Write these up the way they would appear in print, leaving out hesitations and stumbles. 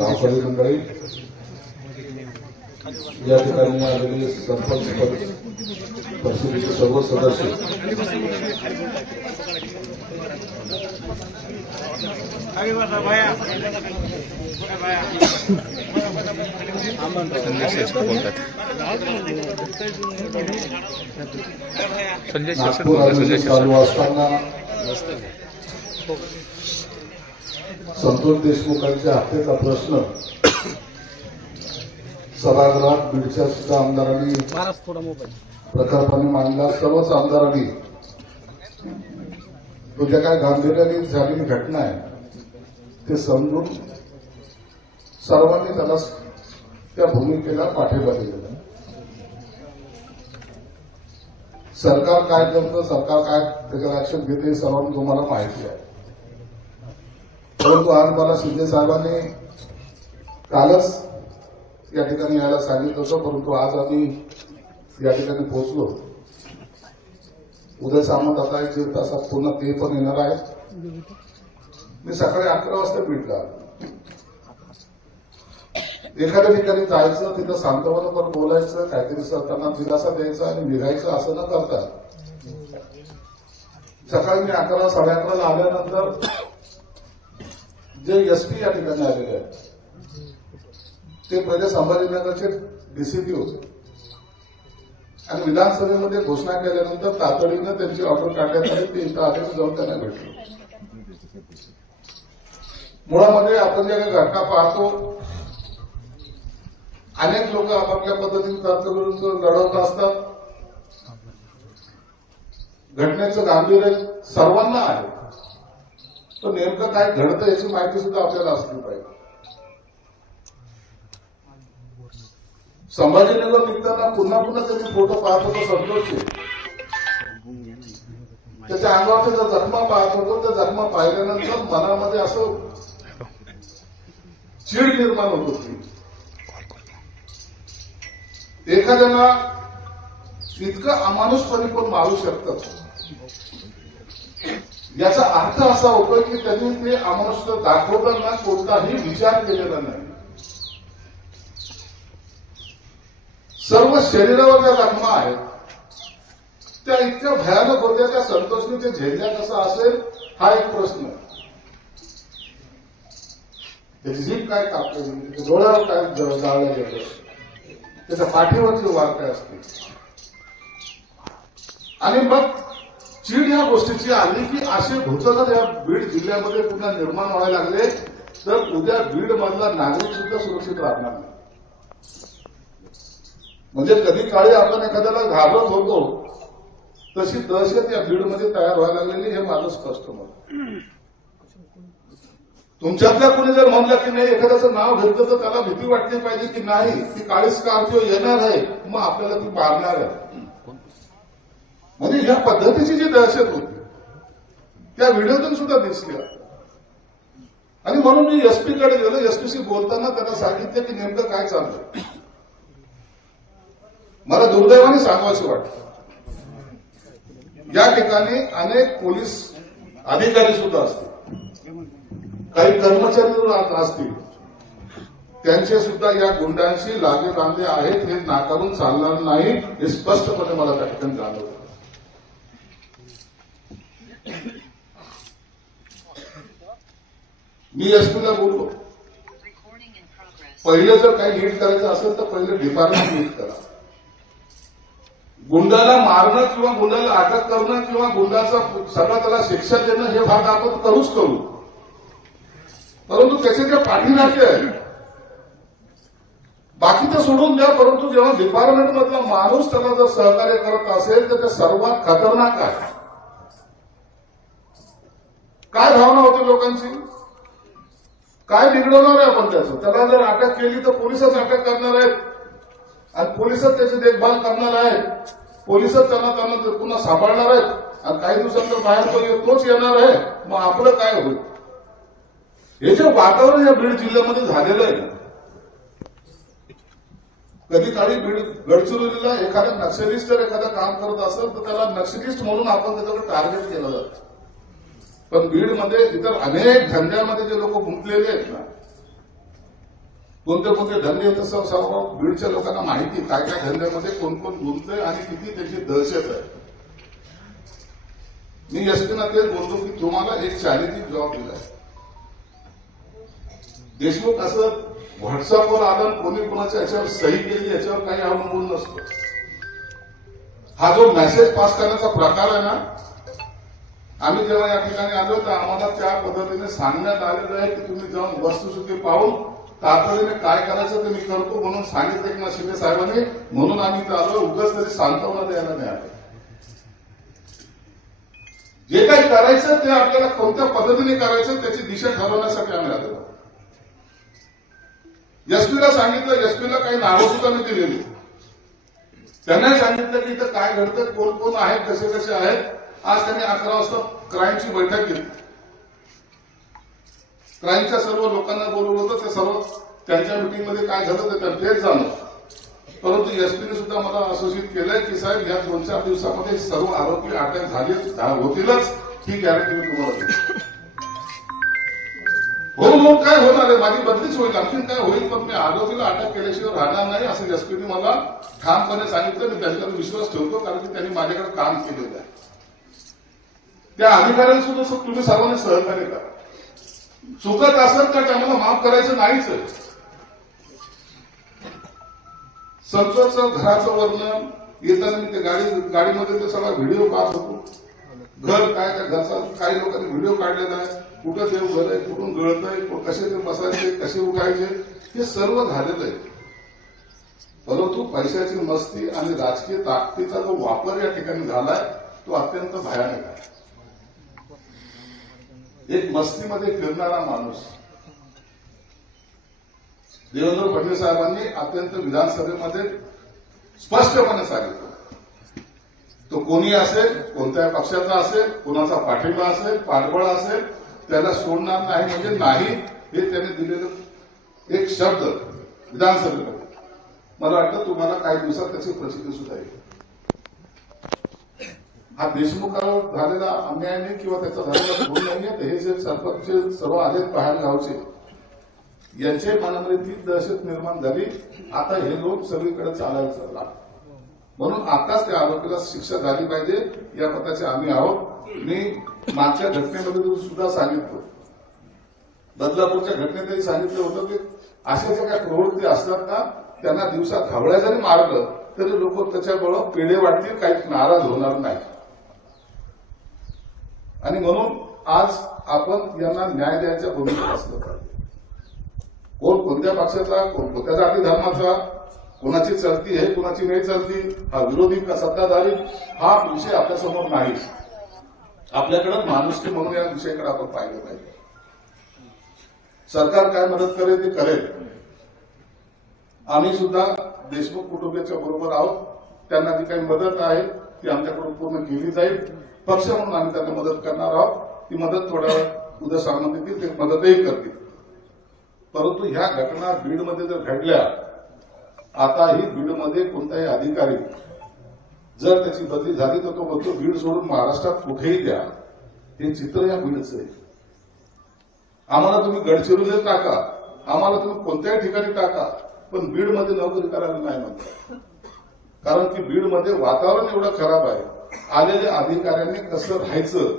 गावकरी मंडळी, या ठिकाणी आलेले सरपंच परिषदेचे सर्व सदस्य, नागपूर चालू असताना संतोष देशमुखांच्या हत्येचा प्रश्न सभागृहात बीडच्या सुद्धा आमदारांनी प्रखरपणे मांडला. सर्वच आमदारांनी तो ज्या काय गांभीर्याने झालेली घटना आहे ते समजून सर्वांनी त्याला त्या भूमिकेला पाठिंबा दिलेला. सरकार काय करतं, सरकार काय त्याच्यावर ऍक्शन घेते हे सर्वांनी तुम्हाला माहिती आहे. परंतु आज मला शिंदे साहेबांनी कालच या ठिकाणी यायला सांगितलं होतं, परंतु आज आम्ही या ठिकाणी पोहोचलो. उद्या सामंत आता 1-1.5 तासात पुन्हा ते पण येणार आहेत. मी सकाळी 11 वाजता भेटला. एखाद्या ठिकाणी जायचं, तिथं शांतपणे पण बोलायचं, काहीतरी त्यांना दिलासा द्यायचा आणि निघायचं असं न करता सकाळी मी 11-11:30 आल्यानंतर जे एसपी या ठिकाणी आलेले आहेत ते पहिले संभाजीनगरचे डीसीपी होते आणि विधानसभेमध्ये घोषणा केल्यानंतर तातडीनं त्यांची ऑर्डर काढण्यात आली. ते इथं आदेश जाऊन त्यांना भेटलो. मुळामध्ये आपण ज्या काही घटना पाहतो, अनेक लोक आपापल्या पद्धतीने तर्कविरुद्ध लढवत असतात. घटनेचं गांभीर्य सर्वांना आहे, तर नेमकं काय घडतं याची माहिती सुद्धा आपल्याला असली पाहिजे. संभाजीनगर निघताना पुन्हा त्यांनी फोटो पाहत होतो संतोषचे. त्याच्या अंगावरच्या ज्या जखमा पाहत होतो, त्या जखमा पाहिल्यानंतर मनामध्ये असं चीड निर्माण होत होती. एखाद्याला इतकं अमानुषपणे पण मारू शकतात याचा अर्थ असा होतो की त्यांनी ते अमानुष दाखवताना कोणताही विचार केलेला नाही. सर्व शरीरावर ज्या जखमा आहेत त्या इतक्या भयानक होत्या. त्या संतोषने ते झेलल्या कसा असेल हा एक प्रश्न. त्याची जीभ काय कापलेली, त्याच्या डोळ्यावर काय जाळलं गेलं, त्याच्या पाठीवरची वार काय असते. आणि मग चीड या गोष्टीची आली की असे भूत जर या बीड जिल्ह्यामध्ये पुन्हा निर्माण व्हायला लागले तर उद्या बीड मधला नागरिक सुद्धा सुरक्षित राहणार नाही. म्हणजे कधी काळी आपण एखाद्याला घाबरत होतो तशी दहशत या बीडमध्ये तयार व्हायला लागलेली, हे माझं स्पष्ट मत. तुमच्यातल्या कुणी जर म्हणलं की नाही एखाद्याचं नाव घेतलं तर त्याला भीती वाटली पाहिजे की नाही ती काळी स्कॉर्पिओ येणार आहे, मग आपल्याला ती मारणार आहे. म्हणजे ह्या पद्धतीची जी दहशत होती त्या व्हिडिओतून सुद्धा दिसली. आणि म्हणून मी एसपीकडे गेलो. एसपीशी बोलताना त्यांना सांगितलं की नेमकं काय चाललंय. मला दुर्दैवाने सांगावंसं वाटतं या ठिकाणी अनेक पोलीस अधिकारी सुद्धा असतील, काही कर्मचारी असतील, त्यांचे सुद्धा या गुंडांशी लागे बांधे आहेत हे नाकारून चालणार नाही, हे स्पष्टपणे मला त्या ठिकाणी जाणवलं. मी एसपीला बोललो, पहिलं जर काही नीट करायचं असेल तर पहिलं डिपार्टमेंट नीट करा. गुंडाला मारणं किंवा गुंडाला अटक करणं किंवा गुंडाचा सगळा त्याला शिक्षा देणं हे भाग आपण करूच करू, परंतु त्याचे जे पाठीराखे आहे बाकीचं सोडून द्या. परंतु जेव्हा डिपार्टमेंटमधला माणूस त्याला जर सहकार्य करत असेल तर ते सर्वात खतरनाक आहे. काय भावना होती लोकांची, काय बिघडवणार आहे आपण त्याला जर अटक केली तर पोलिसच अटक करणार आहेत आणि पोलिसच त्याची देखभाल करणार आहेत, पोलिसच त्यांना पुन्हा सांभाळणार आहेत आणि काही दिवसांतर बाहेर तोच येणार आहे. मग आपलं काय होईल. हे जे वातावरण या बीड जिल्ह्यामध्ये झालेलं आहे, कधी काळी बीड गडचिरोलीला एखादा नक्षलिस्ट जर एखादं काम करत असेल तर त्याला नक्षलिस्ट म्हणून आपण त्याच्याकडे टार्गेट केलं जातं. पण बीडमध्ये इतर अनेक धंद्यामध्ये जे लोक गुंतलेले आहेत ना कोणते कोणते धंदे आहेत सर्व बीडच्या लोकांना माहिती काय काय धंद्यामध्ये कोण कोण गुंततंय आणि किती त्याची दहशत आहे. मी एसपीना तेच बोलतो की तुम्हाला एक चॅलेंजिंग जॉब दिलाय. देशमुख असं व्हॉट्सअपवर आलं कोणी कोणाच्या याच्यावर सही केली याच्यावर काही अवलंबून नसतो. हा जो मेसेज पास करण्याचा प्रकार आहे ना, आम्ही जेव्हा या ठिकाणी आलो तर आम्हाला त्या पद्धतीने सांगण्यात आलेलं आहे की तुम्ही जाऊन वस्तुस्थिती पाहून तातडीने काय करायचं ते मी करतो म्हणून सांगितलं की शिंदे साहेबांनी, म्हणून आम्ही इथं आलो. उगाच तरी सांत्वना द्यायला नाही आले. जे काही करायचं ते आपल्याला कोणत्या पद्धतीने करायचं त्याची दिशा ठरवण्यासाठी आम्ही आलेलो. एसपीला सांगितलं, एसपीला काही नावं सुद्धा मी दिलेली. त्यांना सांगितलं की इथं काय घडतं, कोण कोण आहेत, कसे कसे आहेत. आज त्यांनी 11 वाजता क्राईमची बैठक घेतली. क्राईमच्या सर्व लोकांना बोलवलं होतं. ते सर्व त्यांच्या मिटिंगमध्ये काय झालं ते तेच झालं. परंतु एसपीने सुद्धा मला असोसिएट केलंय की साहेब या 2-4 दिवसामध्ये सर्व आरोपी अटक होतीलच, ही गॅरंटी मी तुम्हाला देतो. होऊन काय होणार आहे, माझी बदलीच होईल, आणखीन काय होईल, पण मी आरोपीला अटक केल्याशिवाय राहणार नाही असं एसपीने मला ठामपणे सांगितलं. मी त्यांच्यावर विश्वास ठेवतो कारण की त्यांनी माझ्याकडे काम केलेलं आहे. त्या अधिकाऱ्यांना सुद्धा तुम्ही सर्वांनी सहकार्य करा. चुकत असेल तर त्याला माफ करायचं नाहीच. संतोषचं घराचं वर्णन येताना मी ते गाडीमध्ये ते सगळा व्हिडिओ पाहत होतो. घर काय त्या घरचा काही लोकांनी व्हिडिओ काढलेला आहे. कुठं देव घर आहे, कुठून गळत आहे, कसे ते बसायचे, कसे उठायचे, हे सर्व झालेलं आहे. परंतु पैशाची मस्ती आणि राजकीय ताकदीचा जो वापर या ठिकाणी झालाय तो अत्यंत भयानक आहे. एक मस्तीमध्ये फिरणारा माणूस. देवेंद्र फडणवीस साहेबांनी अत्यंत विधानसभेमध्ये स्पष्टपणे सांगितलं, तो कोणी असेल, कोणत्याही पक्षाचा असेल, कोणाचा पाठिंबा असेल, पाठबळ असेल, त्याला सोडणार नाही म्हणजे नाही, हे त्याने दिलेलं एक शब्द विधानसभेमध्ये. मला वाटतं तुम्हाला काही दिवसात त्याची प्रसिद्धी सुद्धा येईल. हा देशमुखावर झालेला अन्याय नाही किंवा त्याचा झालेला खून नाहीये. हे जे सरपंच सर्व आले बाहेर गावचे, यांचे मनामध्ये ती दहशत निर्माण झाली. आता हे लोक सगळीकडे चालायला चालला, म्हणून आताच त्या आरोपीला शिक्षा झाली पाहिजे या पदाचे आम्ही आहोत. मी मागच्या घटनेमध्ये सुद्धा सांगितलं, बदलापूरच्या घटनेतही सांगितलं होतं की अशा ज्या काही प्रवृत्ती असतात ना, त्यांना दिवसा घाबळ्या जरी मारलं तरी लोक त्याच्यामुळे पेढे वाटतील, काही नाराज होणार नाही. आणि म्हणून आज आपण यांना न्याय द्यायच्या भूमिकेत असलं पाहिजे. कोण कोणत्या पक्षाचा, कोण कोणत्या जाती धर्माचा, कोणाची चलती आहे, कोणाची नाही चलती, हा विरोधी का सत्ताधारी, हा विषय आपल्यासमोर नाही. आपल्याकडे माणुसकी म्हणून या विषयाकडे आपण पाहिलं पाहिजे. सरकार काय मदत करेल ते करेल. आम्ही सुद्धा देशमुख कुटुंबाच्या बरोबर आहोत. त्यांना जी काही मदत आहे ती आमच्याकडून पूर्ण केली जाईल. पक्ष म्हणून आम्ही त्यांना मदत करणार आहोत. ती मदत थोड्या उद्या सांगण्यात येतील, ते मदतही करतील. परंतु ह्या घटना बीडमध्ये जर घडल्या, आताही बीडमध्ये कोणताही अधिकारी जर त्याची बदली झाली तर तो म्हणतो बीड सोडून महाराष्ट्रात कुठेही द्या. हे चित्र या बीडचं आहे. आम्हाला तुम्ही गडचिरोलीत टाका, आम्हाला तुम्ही कोणत्याही ठिकाणी टाका, पण बीडमध्ये नोकरी करायला नाही म्हणतात. कारण की बीडमध्ये वातावरण एवढं खराब आहे. आलेल्या अधिकाऱ्यांनी कसं राहायचं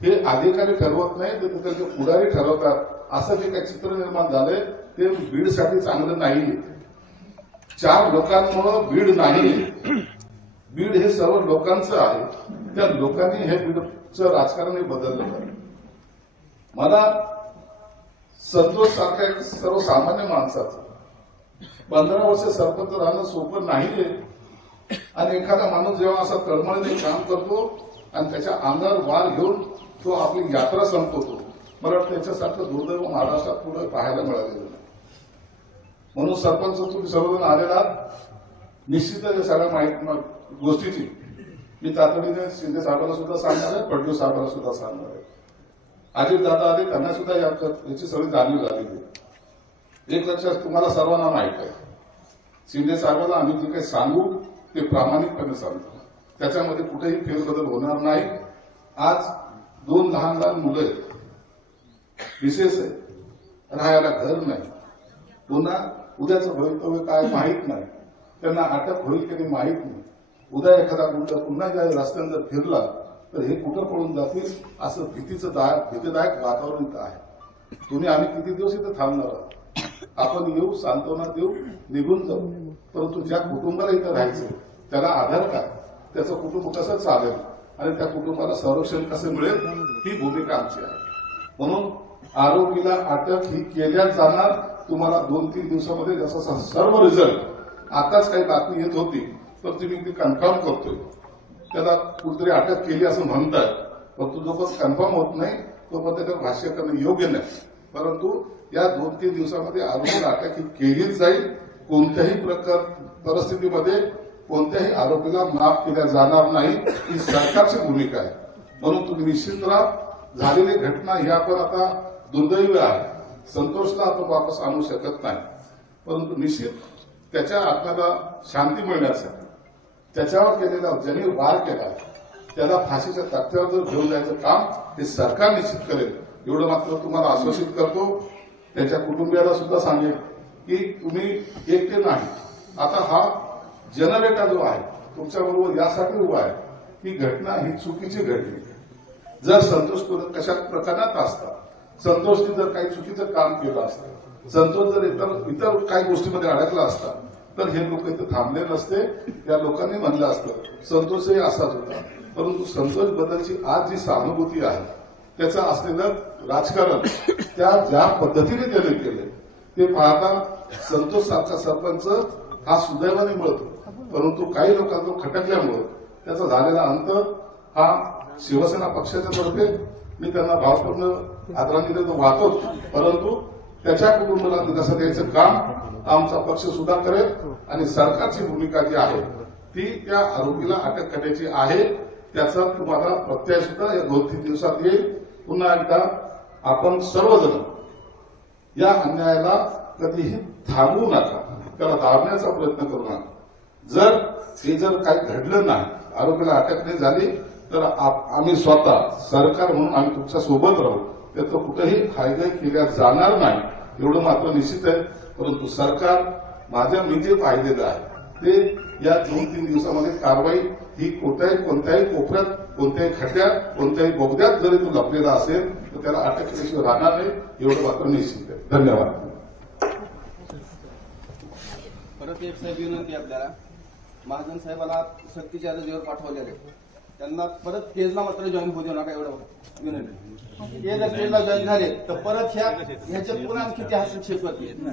हे अधिकारी ठरवत नाही, तर त्यांचे पुढारी ठरवतात. असं जे काही चित्र निर्माण झालंय ते बीडसाठी चांगलं नाही. 4 लोकांमुळे बीड नाही, बीड हे सर्व लोकांचं आहे. त्या लोकांनी हे बीडचं राजकारण बदललं पाहिजे. मला संतोष सारख्या एक सर्वसामान्य माणसाचं 15 वर्ष सरपंच राहणं सोपं नाहीये. आणि एखादा माणूस जेव्हा असा तळमळीने काम करतो आणि त्याच्या अंगावर वार घेऊन तो आपली यात्रा संपवतो, मला वाटतं त्याच्यासारखं दुर्दैव महाराष्ट्रात पुढे पाहायला मिळालेलं नाही. म्हणून सरपंच तुम्ही सर्वजण आलेला निश्चितच या सगळ्या गोष्टीची मी तातडीने शिंदे साहेबांना सुद्धा सांगणार आहे, फडणवीस साहेबांना सुद्धा सांगणार आहे. अजित दादा आले, त्यांना सुद्धा याची सगळी जाणीव झालेली आहे. एक लक्षात तुम्हाला सर्वांना माहित आहे, शिंदे साहेबांना आम्ही जे काही सांगू ते प्रामाणिकपणे सांगतो. त्याच्यामध्ये कुठेही फेरबदल होणार नाही. आज 2 लहान लहान मुलं आहेत, विशेष आहे, राहायला घर नाही, पुन्हा उद्याचं भवितव्य काय माहीत नाही, त्यांना अटक होईल की नाही माहीत नाही. उद्या एखादा गुंड पुन्हा ज्या रस्त्यानं जर फिरला तर हे कुठं पळून जातील असं भीतीदायक वातावरण इथं आहे. तुम्ही आम्ही किती दिवस इथं थांबणार आहोत? आपण येऊ, सांत्वना देऊ, निघून जाऊ, परंतु ज्या कुटुंबाला इथं राहायचं त्याला आधार काय, त्याचं कुटुंब कसं चालेल आणि त्या कुटुंबाला संरक्षण कसं मिळेल ही भूमिका आमची आहे. म्हणून आरोपीला अटक ही केल्याच जाणार. तुम्हाला 2-3 दिवसामध्ये जसा सर्व रिझल्ट आताच काही बातमी येत होती तर तुम्ही ती कन्फर्म करतोय, त्याला कुठेतरी अटक केली असं म्हणतात, परंतु जोपर्यंत कन्फर्म होत नाही तोपर्यंत त्याच्यावर भाष्य करणं योग्य नाही. परंतु या 2-3 दिवसामध्ये आरोपीला अटक ही केलीच जाईल. कोणत्याही परिस्थितीमध्ये कोणत्याही आरोपीला माफ केल्या जाणार नाही ही सरकारची भूमिका आहे. म्हणून तुम्ही निश्चित राहा. झालेली घटना ही आपण आता दुर्दैवी आहे, संतोषला आपण वापस आणू शकत नाही, परंतु निश्चित त्याच्या आत्म्याला शांती मिळण्यासाठी त्याच्यावर केलेला ज्यांनी वार केला त्याला फाशीच्या तख्त्यावर जर घेऊन जायचं काम हे सरकार निश्चित करेल एवढं मात्र तुम्हाला आश्वासित करतो. त्याच्या कुटुंबियाला सुद्धा सांगेल की तुम्ही एकटे नाही. आता हा जनरेटर जो आहे तुमच्याबरोबर यासाठी उभा आहे की घटना ही चुकीची घडली. जर संतोष कशा प्रकरणात असता, संतोषने जर काही चुकीचं काम केलं असतं, संतोष जर इतर काही गोष्टीमध्ये अडकला असता तर हे लोक इथं थांबले नसते. या लोकांनी म्हणलं असतं संतोषही असाच होता. परंतु संतोष बद्दलची आज जी सहानुभूती आहे त्याचं असलेलं राजकारण त्या ज्या पद्धतीने त्याने केले ते पाहता संतोष सारखा सरपंच हा सुदैवाने मिळतो, परंतु काही लोकांना खटकल्यामुळे त्याचा झालेला अंत हा शिवसेना पक्षाच्या तर्फे मी त्यांना भावपूर्ण आदरांजली वाहतो. परंतु त्याच्या कुटुंबाला दिलासा द्यायचं काम आमचा पक्ष सुद्धा करेल आणि सरकारची भूमिका जी आहे ती त्या आरोपीला अटक करण्याची आहे. त्याचा तुम्हाला प्रत्यय सुद्धा या 2-3 दिवसात येईल. पुन्हा एकदा आपण सर्वजण या अन्यायाला कधीही थांबवू नका, त्याला दाबण्याचा प्रयत्न करू नका. जर काही घडलं नाही, आरोपीला अटक नाही झाली तर आम्ही स्वतः सरकार म्हणून आम्ही तुमच्या सोबत राहू. त्याचं कुठेही हायगाई केल्या जाणार नाही एवढं मात्र निश्चित आहे. परंतु सरकार मी जे पाहिलेलं आहे ते या 2-3 दिवसामध्ये कारवाई ही कोणत्याही कोपऱ्यात, कोणत्याही खड्ड्यात, कोणत्याही बोगद्यात जरी तो लपलेला असेल तर त्याला अटक केल्याशिवाय राहणार नाही एवढं मात्र निश्चित आहे. धन्यवाद. परत एक साहेब विनंती आपल्याला, महाजन साहेबाला सक्तीच्या आदेशावर पाठवलेले त्यांना परत केजला मात्र जॉईन होऊ देऊ नका एवढं विनंती. ते जर केजला जॉईन झाले तर परत ह्याच्यात पुन्हा आणखी ते हस्तक्षेप करतील.